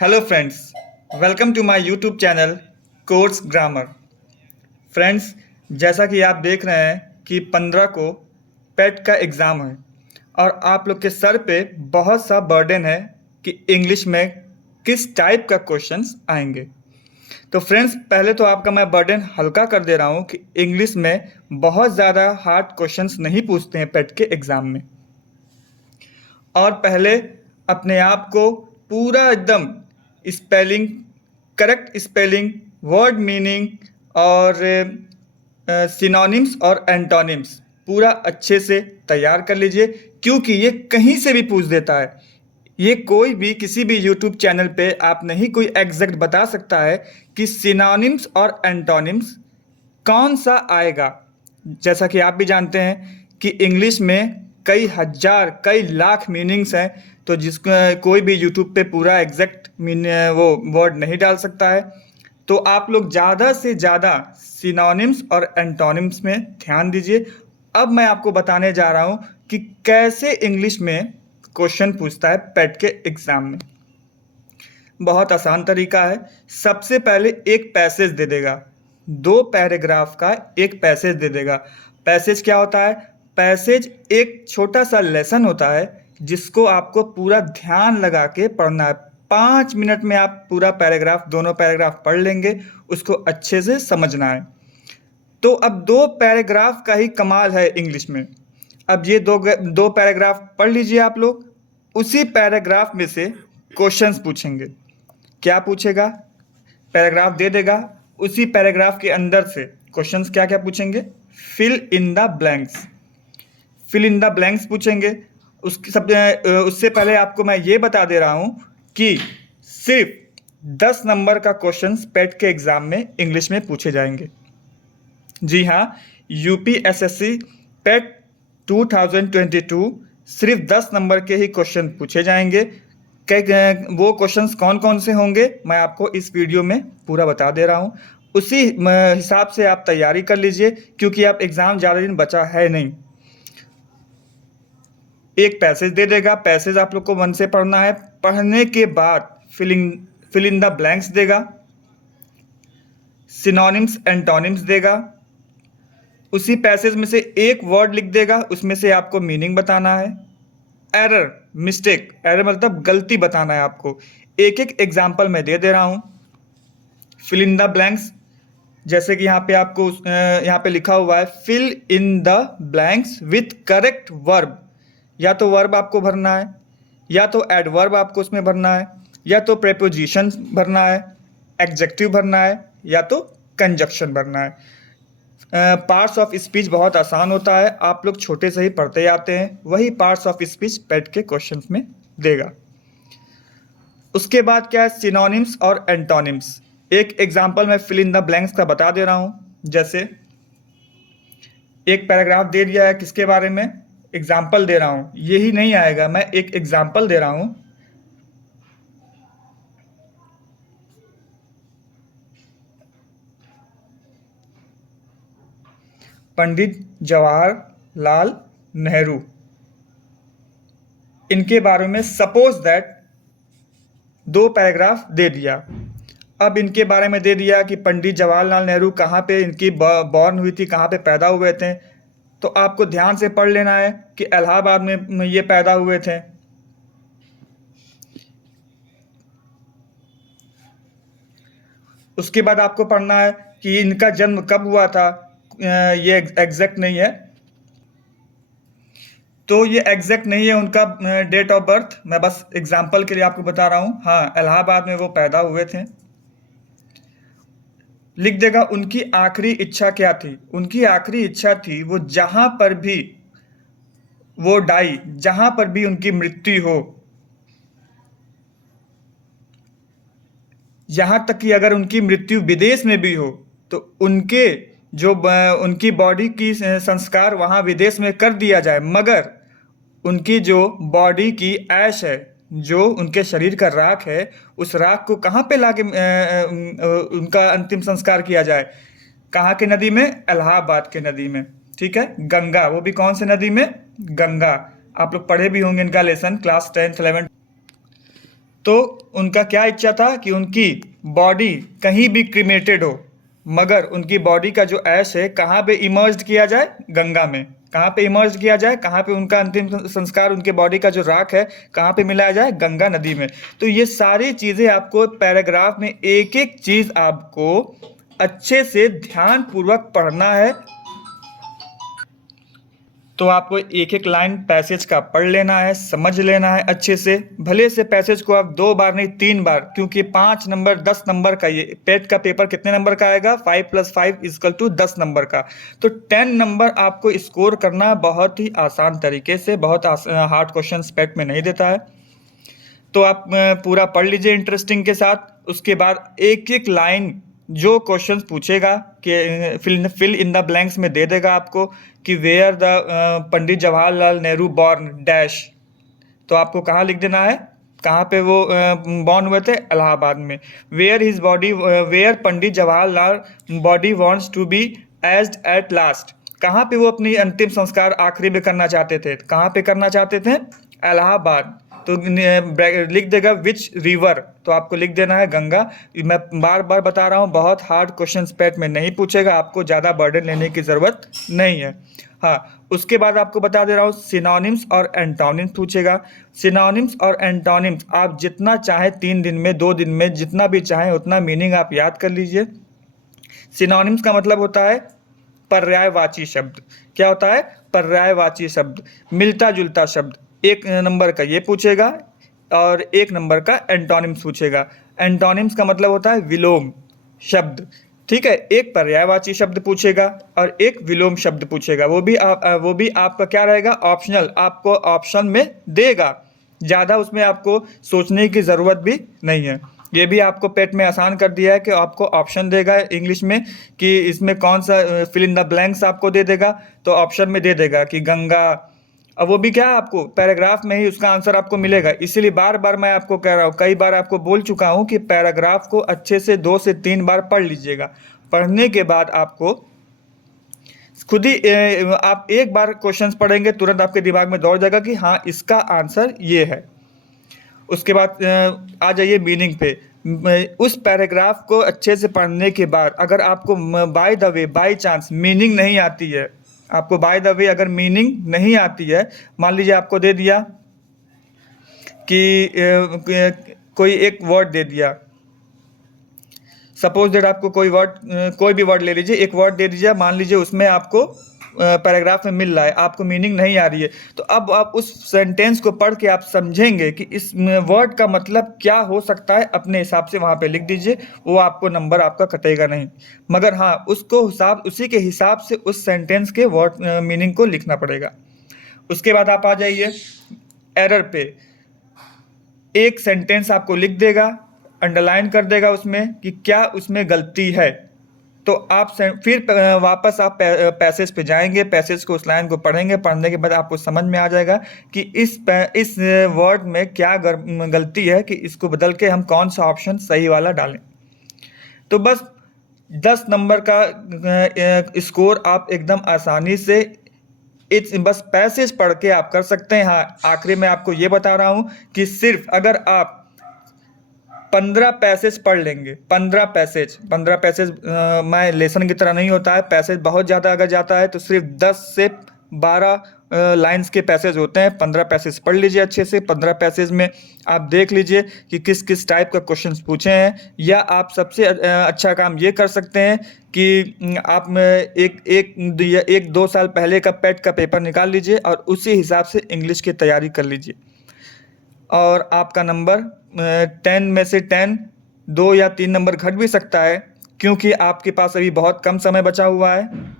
Hello friends, welcome to my YouTube channel course grammar. Friends, जैसा कि आप देख रहे हैं कि 15 को पेट का एग्ज़ाम है और आप लोग के सर पे बहुत सा बर्डन है कि इंग्लिश में किस टाइप का क्वेश्चंस आएंगे। तो फ्रेंड्स, पहले तो आपका मैं बर्डन हल्का कर दे रहा हूँ कि इंग्लिश में बहुत ज़्यादा हार्ड क्वेश्चंस नहीं पूछते हैं पेट के एग्ज़ाम में। और पहले अपने आप को पूरा एकदम spelling, correct spelling, word meaning और सिनोनिम्स और एंटोनिम्स पूरा अच्छे से तैयार कर लीजिए, क्योंकि ये कहीं से भी पूछ देता है। ये कोई भी किसी भी यूट्यूब चैनल पे आप नहीं कोई एग्जैक्ट बता सकता है कि सिनोनिम्स और एंटोनिम्स कौन सा आएगा। जैसा कि आप भी जानते हैं कि इंग्लिश में कई हज़ार कई लाख मीनिंग्स हैं, तो जिसको कोई भी यूट्यूब पे पूरा एग्जैक्ट वो वर्ड नहीं डाल सकता है। तो आप लोग ज़्यादा से ज़्यादा सिनोनिम्स और एंटोनिम्स में ध्यान दीजिए। अब मैं आपको बताने जा रहा हूँ कि कैसे इंग्लिश में क्वेश्चन पूछता है पेट के एग्ज़ाम में। बहुत आसान तरीका है। सबसे पहले एक पैसेज दे देगा, 2 पैराग्राफ का एक पैसेज दे देगा। पैसेज क्या होता है? पैसेज एक छोटा सा लेसन होता है जिसको आपको पूरा ध्यान लगा के पढ़ना है। 5 मिनट में आप पूरा पैराग्राफ, दोनों पैराग्राफ पढ़ लेंगे, उसको अच्छे से समझना है। तो अब 2 पैराग्राफ का ही कमाल है इंग्लिश में। अब ये दो पैराग्राफ पढ़ लीजिए आप लोग। उसी पैराग्राफ में से क्वेश्चंस पूछेंगे। क्या पूछेगा? पैराग्राफ दे देगा, उसी पैराग्राफ के अंदर से क्वेश्चंस क्या क्या पूछेंगे? Fill in the blanks, fill in the blanks पूछेंगे। उससे पहले आपको मैं ये बता दे रहा हूँ कि सिर्फ 10 नंबर का क्वेश्चंस पेट के एग्ज़ाम में इंग्लिश में पूछे जाएंगे। जी हाँ, यूपीएसएससी पेट 2022 सिर्फ 10 नंबर के ही क्वेश्चन पूछे जाएंगे। वो क्वेश्चंस कौन कौन से होंगे मैं आपको इस वीडियो में पूरा बता दे रहा हूँ। उसी हिसाब से आप तैयारी कर लीजिए, क्योंकि आप एग्ज़ाम ज़्यादा दिन बचा है नहीं। एक पैसेज दे देगा, पैसेज आप लोग को मन से पढ़ना है। पढ़ने के बाद फिल इन द ब्लैंक्स देगा, सिनोनिम्स एंटोनिम्स देगा। उसी पैसेज में से एक वर्ड लिख देगा, उसमें से आपको मीनिंग बताना है। एरर, मिस्टेक, एरर मतलब गलती बताना है आपको। एक एक एग्जाम्पल मैं दे दे रहा हूँ। फिल इन द ब्लैंक्स, जैसे कि यहाँ पे आपको यहाँ पे लिखा हुआ है fill in the blanks with correct verb. या तो वर्ब आपको भरना है, या तो एडवर्ब आपको उसमें भरना है, या तो प्रेपोजिशन भरना है, एडजेक्टिव भरना है, या तो कंजक्शन भरना है। पार्ट्स ऑफ स्पीच बहुत आसान होता है, आप लोग छोटे से ही पढ़ते आते हैं। वही पार्ट्स ऑफ स्पीच पेट के क्वेश्चंस में देगा। उसके बाद क्या है? सिनोनिम्स और एंटोनिम्स। एक एग्जांपल मैं फिल इन द ब्लैंक्स का बता दे रहा हूँ। जैसे एक पैराग्राफ दे दिया है, किसके बारे में? एग्जाम्पल दे रहा हूँ। यही नहीं आएगा, मैं एक एग्जाम्पल दे रहा हूँ। पंडित जवाहरलाल नेहरू, इनके बारे में सपोज दैट 2 पैराग्राफ दे दिया। अब इनके बारे में दे दिया कि पंडित जवाहरलाल नेहरू कहाँ पे इनकी बॉर्न हुई थी, कहाँ पे पैदा हुए थे। तो आपको ध्यान से पढ़ लेना है कि इलाहाबाद में ये पैदा हुए थे। उसके बाद आपको पढ़ना है कि इनका जन्म कब हुआ था। ये एग्जैक्ट नहीं है, तो ये एग्जैक्ट नहीं है उनका डेट ऑफ बर्थ। मैं बस एग्जाम्पल के लिए आपको बता रहा हूँ। हाँ, इलाहाबाद में वो पैदा हुए थे। लिख देगा उनकी आखिरी इच्छा क्या थी। उनकी आखिरी इच्छा थी वो जहाँ पर भी वो डाई, जहाँ पर भी उनकी मृत्यु हो, यहाँ तक कि अगर उनकी मृत्यु विदेश में भी हो तो उनके जो उनकी बॉडी की संस्कार वहाँ विदेश में कर दिया जाए, मगर उनकी जो बॉडी की ऐश है, जो उनके शरीर का राख है, उस राख को कहाँ पे लाके उनका अंतिम संस्कार किया जाए? कहाँ के नदी में? इलाहाबाद के नदी में। ठीक है, गंगा। वो भी कौन से नदी में? गंगा। आप लोग पढ़े भी होंगे इनका लेसन क्लास 10th 11th। तो उनका क्या इच्छा था कि उनकी बॉडी कहीं भी क्रिमेटेड हो, मगर उनकी बॉडी का जो ऐश है कहाँ पे इमर्ज्ड किया जाए, गंगा में। कहाँ पे इमर्ज किया जाए, कहाँ पे उनका अंतिम संस्कार, उनके बॉडी का जो राख है कहाँ पे मिलाया जाए, गंगा नदी में। तो ये सारी चीज़ें आपको पैराग्राफ में एक एक चीज़ आपको अच्छे से ध्यान पूर्वक पढ़ना है। तो आपको एक एक लाइन पैसेज का पढ़ लेना है, समझ लेना है अच्छे से। भले से पैसेज को आप 2 बार नहीं 3 बार, क्योंकि 5 नंबर 10 नंबर का ये पेट का पेपर कितने नंबर का आएगा, 5 + 5 = 10 नंबर का। तो 10 नंबर आपको स्कोर करना बहुत ही आसान तरीके से, बहुत हार्ड क्वेश्चन पेट में नहीं देता है। तो आप पूरा पढ़ लीजिए इंटरेस्टिंग के साथ। उसके बाद एक एक लाइन जो क्वेश्चंस पूछेगा कि फिल इन द ब्लैंक्स में दे देगा आपको कि where the Pandit Jawaharlal Nehru born dash. तो आपको कहाँ लिख देना है, कहाँ पे वो बॉर्न हुए थे, इलाहाबाद में। Where Pandit Jawaharlal body wants to be aged at last. कहाँ पे वो अपनी अंतिम संस्कार आखिरी में करना चाहते थे, कहाँ पे करना चाहते थे, इलाहाबाद। तो लिख देगा विच रिवर, तो आपको लिख देना है गंगा। मैं बार बार बता रहा हूँ, बहुत हार्ड क्वेश्चन पेट में नहीं पूछेगा, आपको ज़्यादा बर्डन लेने की ज़रूरत नहीं है। हाँ, उसके बाद आपको बता दे रहा हूँ सिनोनिम्स और एंटोनिम्स पूछेगा। सिनोनिम्स और एंटोनिम्स आप जितना चाहें 3 दिन में, 2 दिन में, जितना भी चाहें उतना मीनिंग आप याद कर लीजिए। सिनोनिम्स का मतलब होता है पर्यायवाची शब्द। क्या होता है, पर्यायवाची शब्द, मिलता जुलता शब्द। 1 नंबर का ये पूछेगा और 1 नंबर का एंटोनिम्स पूछेगा। एंटोनिम्स का मतलब होता है विलोम शब्द, ठीक है। एक पर्यायवाची शब्द पूछेगा और एक विलोम शब्द पूछेगा। वो भी आपका क्या रहेगा, ऑप्शनल, आपको ऑप्शन में देगा। ज़्यादा उसमें आपको सोचने की ज़रूरत भी नहीं है। ये भी आपको पेट में आसान कर दिया है कि आपको ऑप्शन देगा इंग्लिश में कि इसमें कौन सा फिल इन द ब्लैंक्स आपको दे देगा। तो ऑप्शन में दे देगा कि गंगा। अब वो भी क्या, आपको पैराग्राफ में ही उसका आंसर आपको मिलेगा। इसीलिए बार बार मैं आपको कह रहा हूँ, कई बार आपको बोल चुका हूँ कि पैराग्राफ को अच्छे से 2 से 3 बार पढ़ लीजिएगा। पढ़ने के बाद आपको खुद ही आप एक बार क्वेश्चंस पढ़ेंगे तुरंत आपके दिमाग में दौड़ जाएगा कि हाँ इसका आंसर ये है। उसके बाद आ जाइए मीनिंग पे। उस पैराग्राफ को अच्छे से पढ़ने के बाद अगर आपको by the way, by chance meaning नहीं आती है, आपको बाय द वे अगर मीनिंग नहीं आती है, मान लीजिए आपको दे दिया कि कोई एक वर्ड दे दिया, सपोज दैट आपको कोई भी वर्ड ले लीजिए, एक वर्ड दे दीजिए, मान लीजिए उसमें आपको पैराग्राफ में मिल रहा है, आपको मीनिंग नहीं आ रही है, तो अब आप उस सेंटेंस को पढ़ के आप समझेंगे कि इस वर्ड का मतलब क्या हो सकता है, अपने हिसाब से वहाँ पे लिख दीजिए। वो आपको नंबर आपका कटेगा नहीं, मगर हाँ उसको उसी के हिसाब से उस सेंटेंस के वर्ड मीनिंग को लिखना पड़ेगा। उसके बाद आप आ जाइए एरर पे। एक सेंटेंस आपको लिख देगा, अंडरलाइन कर देगा उसमें कि क्या उसमें गलती है। तो आप फिर वापस आप पैसेज पे जाएंगे, पैसेज को, उस लाइन को पढ़ेंगे। पढ़ने के बाद आपको समझ में आ जाएगा कि इस वर्ड में क्या गलती है, कि इसको बदल के हम कौन सा ऑप्शन सही वाला डालें। तो बस 10 नंबर का स्कोर आप एकदम आसानी से बस पैसेज पढ़ के आप कर सकते हैं। हाँ, आखिरी में आपको ये बता रहा हूँ कि सिर्फ अगर आप 15 पैसेज पढ़ लेंगे, 15 पैसेज मैं लेसन की तरह नहीं होता है, पैसेज बहुत ज़्यादा अगर जाता है तो सिर्फ 10 से 12 लाइंस के पैसेज होते हैं। 15 पैसेज पढ़ लीजिए अच्छे से। 15 पैसेज में आप देख लीजिए कि किस किस टाइप का क्वेश्चन पूछे हैं। या आप सबसे अच्छा काम ये कर सकते हैं कि आप एक 2 साल पहले का पेट का पेपर निकाल लीजिए और उसी हिसाब से इंग्लिश की तैयारी कर लीजिए, और आपका नंबर 10 में से 10, 2 या 3 नंबर घट भी सकता है, क्योंकि आपके पास अभी बहुत कम समय बचा हुआ है।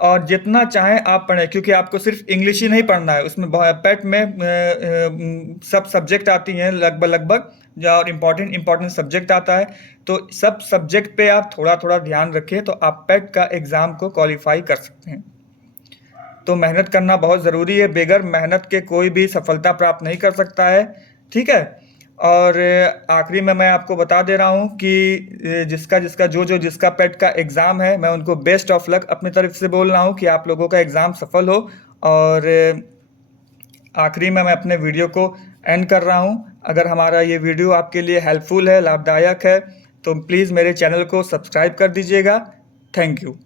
और जितना चाहें आप पढ़ें, क्योंकि आपको सिर्फ इंग्लिश ही नहीं पढ़ना है, उसमें पेट में सब सब्जेक्ट आती हैं लगभग, और इम्पॉर्टेंट सब्जेक्ट आता है। तो सब सब्जेक्ट पे आप थोड़ा थोड़ा ध्यान रखें तो आप पेट का एग्ज़ाम को क्वालिफाई कर सकते हैं। तो मेहनत करना बहुत ज़रूरी है, बगैर मेहनत के कोई भी सफलता प्राप्त नहीं कर सकता है, ठीक है। और आखिरी में मैं आपको बता दे रहा हूँ कि जिसका पेट का एग्ज़ाम है, मैं उनको बेस्ट ऑफ लक अपनी तरफ से बोल रहा हूँ कि आप लोगों का एग्ज़ाम सफल हो। और आखिरी में मैं अपने वीडियो को एंड कर रहा हूँ। अगर हमारा ये वीडियो आपके लिए हेल्पफुल है, लाभदायक है, तो प्लीज़ मेरे चैनल को सब्सक्राइब कर दीजिएगा। Thank you.